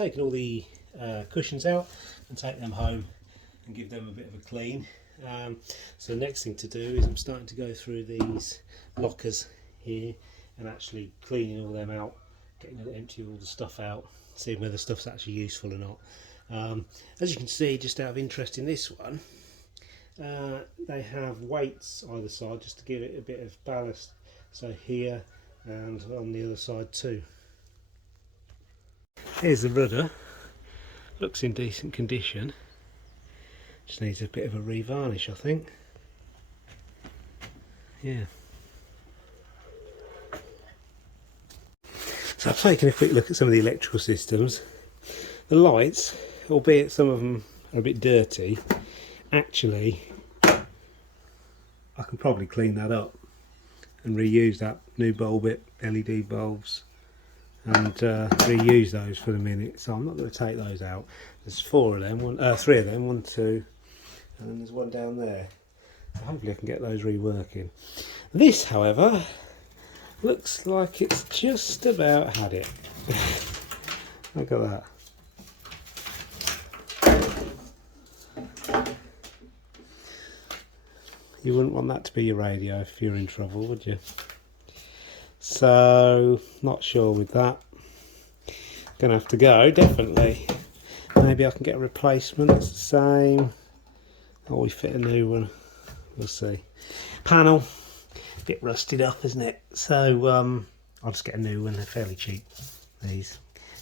taken all the cushions out and take them home and give them a bit of a clean. So the next thing to do is I'm starting to go through these lockers here and actually cleaning all them out, emptying all the stuff out, seeing whether stuff's actually useful or not. As you can see, just out of interest in this one, they have weights either side just to give it a bit of ballast, so here and on the other side too. Here's the rudder, looks in decent condition, just needs a bit of a revarnish I think. Yeah. So I've taken a quick look at some of the electrical systems. The lights, albeit some of them are a bit dirty, actually I can probably clean that up and reuse that new bulb bit, LED bulbs, and reuse those for the minute. So I'm not going to take those out. There's three of them, 1, 2, and then there's one down there. So hopefully I can get those reworking. This, however, looks like it's just about had it. Look at that. You wouldn't want that to be your radio if you're in trouble, would you? So, not sure with that. Gonna have to go, definitely. Maybe I can get a replacement that's the same, or we fit a new one. We'll see. Panel, a bit rusted up, isn't it? So I'll just get a new one. They're fairly cheap, these.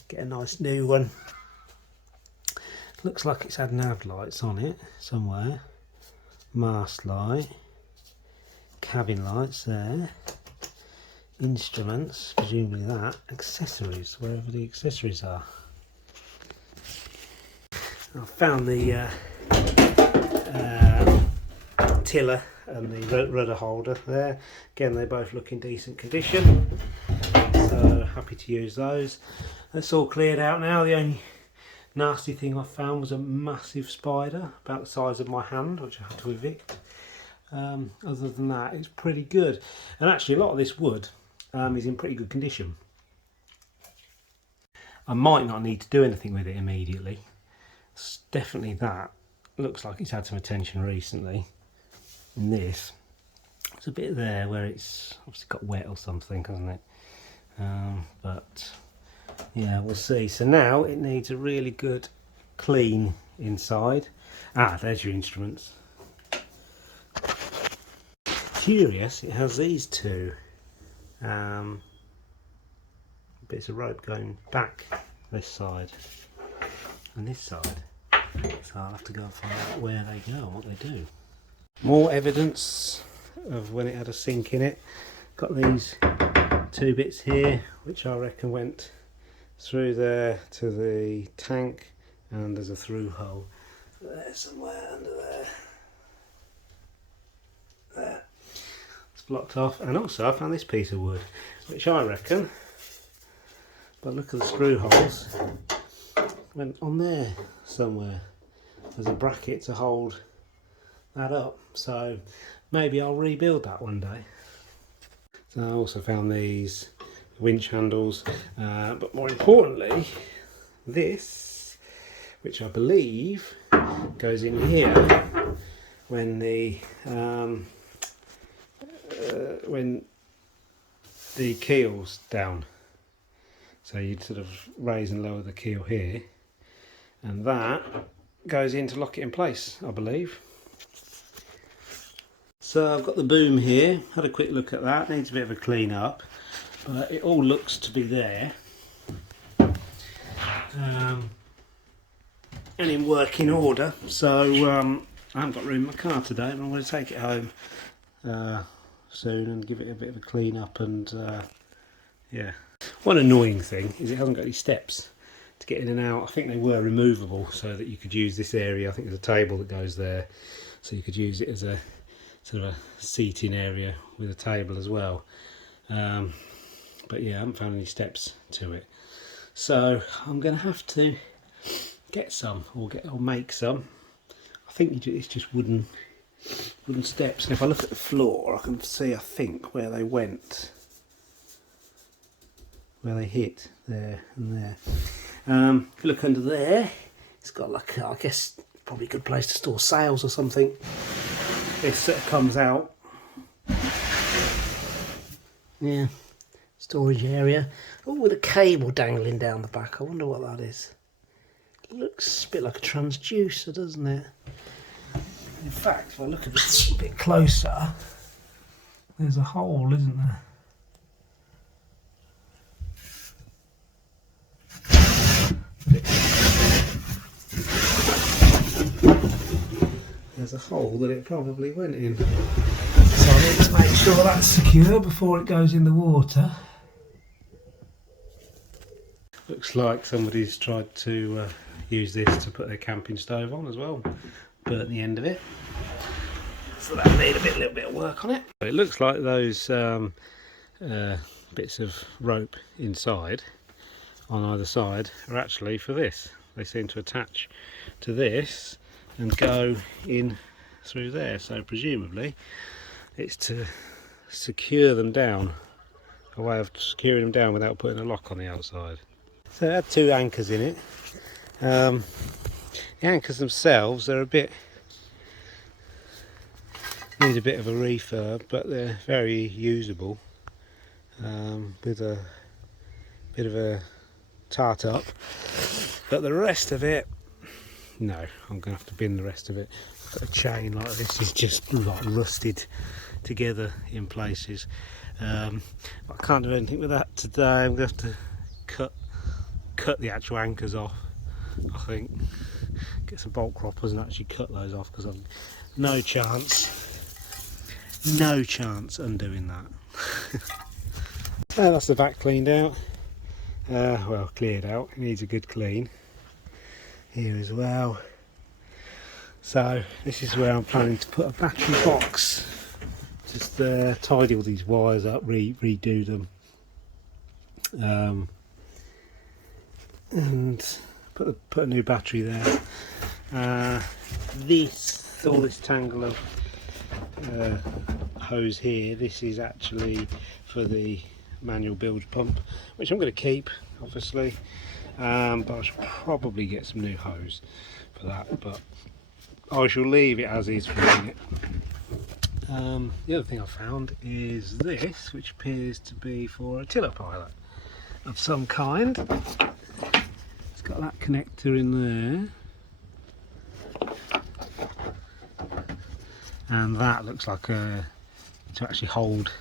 Get a nice new one. Looks like it's had nav lights on it somewhere. Mast light, cabin lights there, instruments, presumably that, accessories, wherever the accessories are. I found the tiller and the rudder holder there. Again, they both look in decent condition, so happy to use those. That's all cleared out now. The only nasty thing I found was a massive spider about the size of my hand, which I had to evict. Other than that, it's pretty good, and actually a lot of this wood is in pretty good condition. I might not need to do anything with it immediately. It's definitely that. Looks like it's had some attention recently. And this, there's a bit there where it's obviously got wet or something, hasn't it? But yeah, we'll see. So now it needs a really good clean inside. There's your instruments. Curious, it has these two bits of rope going back this side and this side. So I'll have to go and find out where they go and what they do. More evidence of when it had a sink in it. Got these two bits here, which I reckon went through there to the tank, and there's a through hole there somewhere under there. There. It's blocked off, and also I found this piece of wood, which I reckon, but look at the screw holes, went on there somewhere. There's a bracket to hold that up, so maybe I'll rebuild that one day. So I also found these winch handles, but more importantly this, which I believe goes in here when the keel's down. So you'd sort of raise and lower the keel here, and that goes in to lock it in place, I believe. So I've got the boom here, had a quick look at that, needs a bit of a clean up, but it all looks to be there. And in working order, so I haven't got room in my car today, but I'm going to take it home soon and give it a bit of a clean up. And yeah, one annoying thing is it hasn't got any steps to get in and out. I think they were removable so that you could use this area. I think there's a table that goes there, so you could use it as a sort of a seating area with a table as well. But yeah, I haven't found any steps to it, so I'm going to have to get some or make some. I think it's just wooden steps, and if I look at the floor I can see, I think, where they went, where they hit there and there. If you look under there, it's got like, I guess, probably a good place to store sails or something. This sort of comes out. Yeah, storage area. Oh, with a cable dangling down the back. I wonder what that is. It looks a bit like a transducer, doesn't it? In fact, if I look at this a bit closer, there's a hole, isn't there? There's a hole that it probably went in. So I need to make sure that's secure before it goes in the water. Looks like somebody's tried to use this to put their camping stove on as well. Burnt the end of it. So that'll need a little bit of work on it. It looks like those bits of rope inside on either side are actually for this. They seem to attach to this and go in through there, so presumably it's to secure them down, a way of securing them down without putting a lock on the outside. So it had 2 anchors in it. The anchors themselves are need a bit of a refurb, but they're very usable, with a bit of a tart up, but the rest of it, no, I'm going to have to bin the rest of it. A chain like this is just like rusted together in places. I can't do anything with that today. I'm going to have to cut the actual anchors off, I think. Get some bolt croppers and actually cut those off, because I've no chance undoing that. So that's the back cleaned out. Well, cleared out. It needs a good clean here as well. So this is where I'm planning to put a battery box. Just tidy all these wires up, redo them, and put a new battery there. All this tangle of hose here, this is actually for the manual bilge pump, which I'm going to keep, obviously, but I should probably get some new hose for that, but I shall leave it as is for a minute. The other thing I found is this, which appears to be for a tiller pilot of some kind. It's got that connector in there, and that looks like to actually hold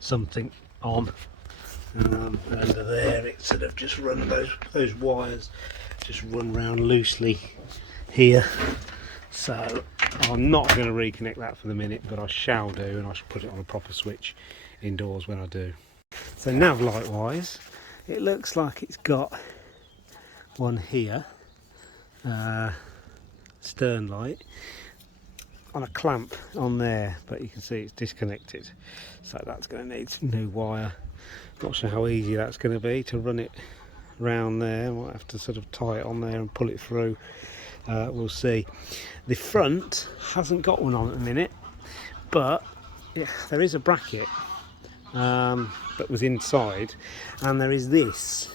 something on. Under there, it sort of just run those wires just run round loosely here. So I'm not going to reconnect that for the minute, but I shall do, and I shall put it on a proper switch indoors when I do. So nav light wise, it looks like it's got one here, stern light, on a clamp on there, but you can see it's disconnected, so that's going to need some new wire. Not sure how easy that's going to be to run it round there. Might have to sort of tie it on there and pull it through. We'll see. The front hasn't got one on at the minute, but there is a bracket that was inside, and there is this.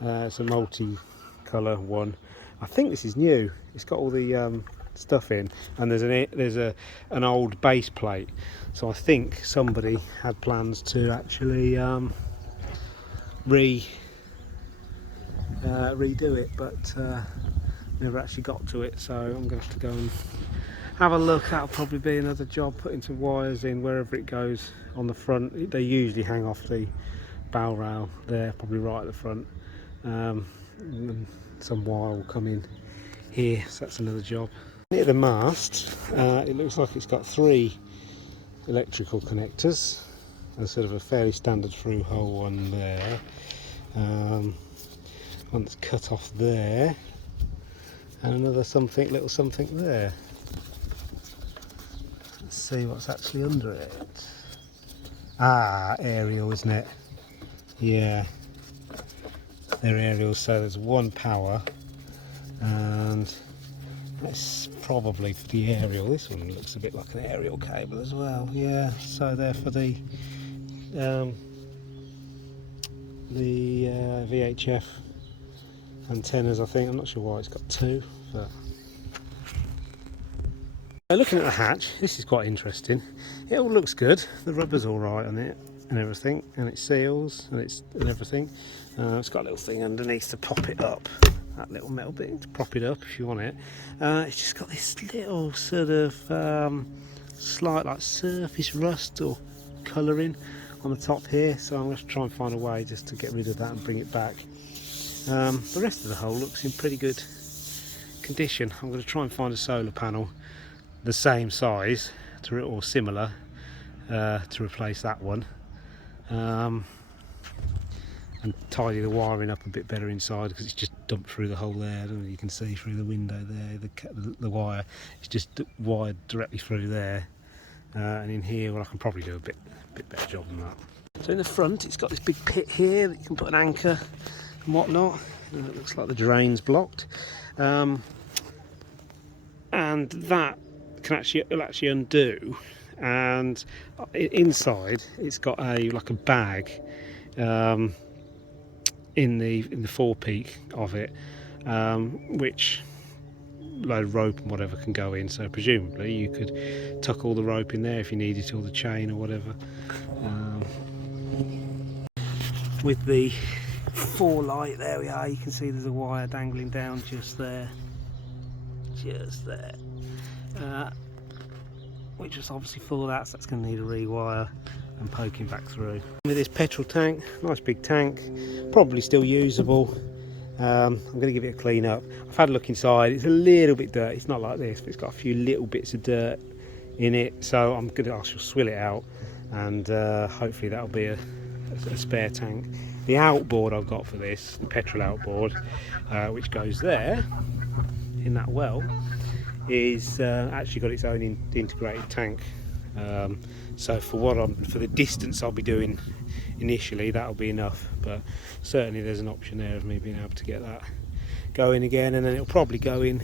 It's a multi-colour one. I think this is new. It's got all the stuff in, and there's an old base plate. So I think somebody had plans to actually redo it, but never actually got to it, so I'm going to have to go and have a look. That'll probably be another job, putting some wires in wherever it goes on the front. They usually hang off the bow rail there, probably right at the front, and some wire will come in here, so that's another job. Near the mast, it looks like it's got 3 electrical connectors, and sort of a fairly standard through hole one there, one that's cut off there, and another little something there. Let's see what's actually under it. Aerial, isn't it? Yeah, they're aerials. So there's one power, and that's probably for the aerial. This one looks a bit like an aerial cable as well. Yeah, so they're for the VHF antennas, I think. I'm not sure why it's got two, but looking at the hatch, this is quite interesting. It all looks good. The rubber's all right on it and everything, and it seals and everything. It's got a little thing underneath to pop it up. That little metal bit to prop it up if you want it. It's just got this little sort of slight like surface rust or colouring on the top here, so I'm going to try and find a way just to get rid of that and bring it back. The rest of the hull looks in pretty good condition. I'm going to try and find a solar panel the same size or similar to replace that one, and tidy the wiring up a bit better inside, because it's just dumped through the hole there. I don't know if you can see through the window there, the wire is just wired directly through there, and in here, well, I can probably do a bit better job than that. So in the front, it's got this big pit here that you can put an anchor and whatnot. It looks like the drain's blocked, and that will actually undo, and inside it's got like a bag in the forepeak of it, which load of rope and whatever can go in, so presumably you could tuck all the rope in there if you needed to, or the chain or whatever. With the forelight, there we are, you can see there's a wire dangling down just there, which was obviously for that, so that's going to need a rewire and poking back through. With this petrol tank, nice big tank, probably still usable. I'm going to give it a clean up. I've had a look inside, it's a little bit dirty, it's not like this, but it's got a few little bits of dirt in it, so I shall swill it out, and hopefully that'll be a spare tank. The outboard I've got for this, the petrol outboard, which goes there in that well, is actually got its own integrated tank. So for the distance I'll be doing initially, that'll be enough. But certainly there's an option there of me being able to get that going again, and then it'll probably go in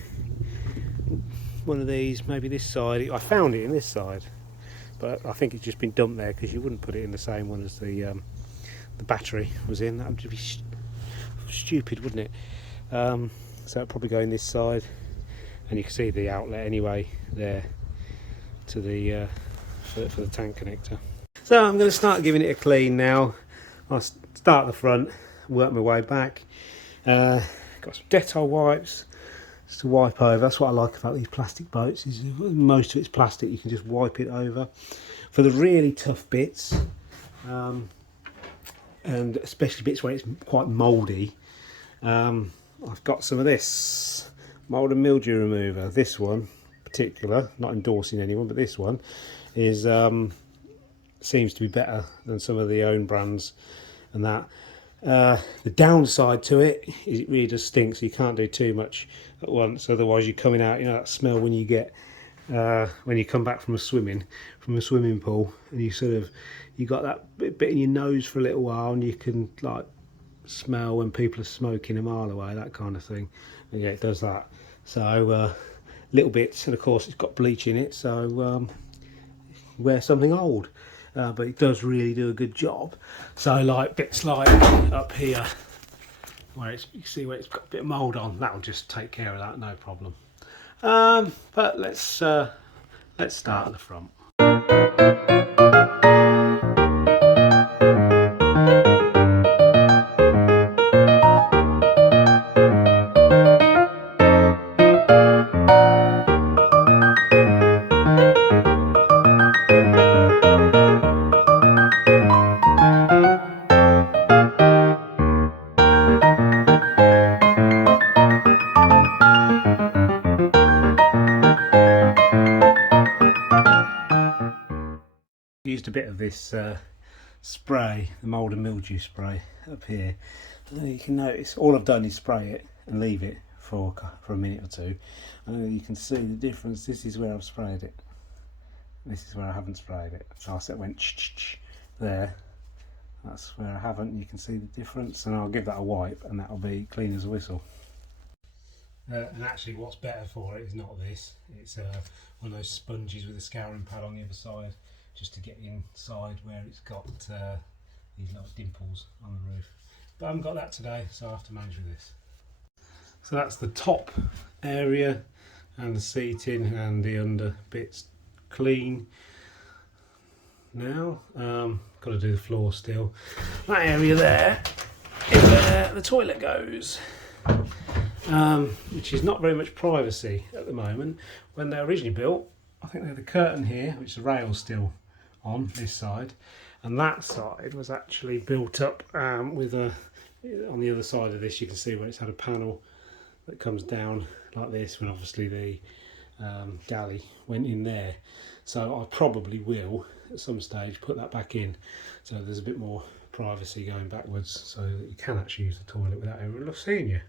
one of these, maybe this side. I found it in this side, but I think it's just been dumped there, because you wouldn't put it in the same one as the battery was in. That would be stupid, wouldn't it? So it'll probably go in this side, and you can see the outlet anyway there to the for the tank connector. So I'm going to start giving it a clean now. I'll start at the front, work my way back. Got some Dettol wipes just to wipe over. That's what I like about these plastic boats, is most of it's plastic, you can just wipe it over. For the really tough bits, and especially bits where it's quite mouldy, I've got some of this mould and mildew remover. This one particular, not endorsing anyone, but this one is seems to be better than some of the own brands, and that the downside to it is it really does stink, so you can't do too much at once, otherwise you're coming out, you know, that smell when you get when you come back from a swimming pool, and you got that bit in your nose for a little while, and you can like smell when people are smoking a mile away, that kind of thing. And yeah, it does that. So little bits, and of course it's got bleach in it, so wear something old, but it does really do a good job. So like bits like up here where you can see where it's got a bit of mould on, that'll just take care of that, no problem. But let's start at the front. Used a bit of this spray, the mould and mildew spray up here. You can notice all I've done is spray it and leave it for a minute or two. You can see the difference. This is where I've sprayed it, this is where I haven't sprayed it. So I went there, that's where I haven't. You can see the difference, and I'll give that a wipe and that'll be clean as a whistle. And actually what's better for it is not this, it's one of those sponges with a scouring pad on the other side, just to get inside where it's got these little dimples on the roof. But I haven't got that today, so I have to manage with this. So that's the top area and the seating and the under bits clean. Now, got to do the floor still. That area there is where the toilet goes, which is not very much privacy at the moment. When they were originally built, I think they had the curtain here, which the rail's still on this side, and that side was actually built up with a, on the other side of this you can see where it's had a panel that comes down like this, when obviously the galley went in there. So I probably will at some stage put that back in, so there's a bit more privacy going backwards, so that you can actually use the toilet without everyone seeing you.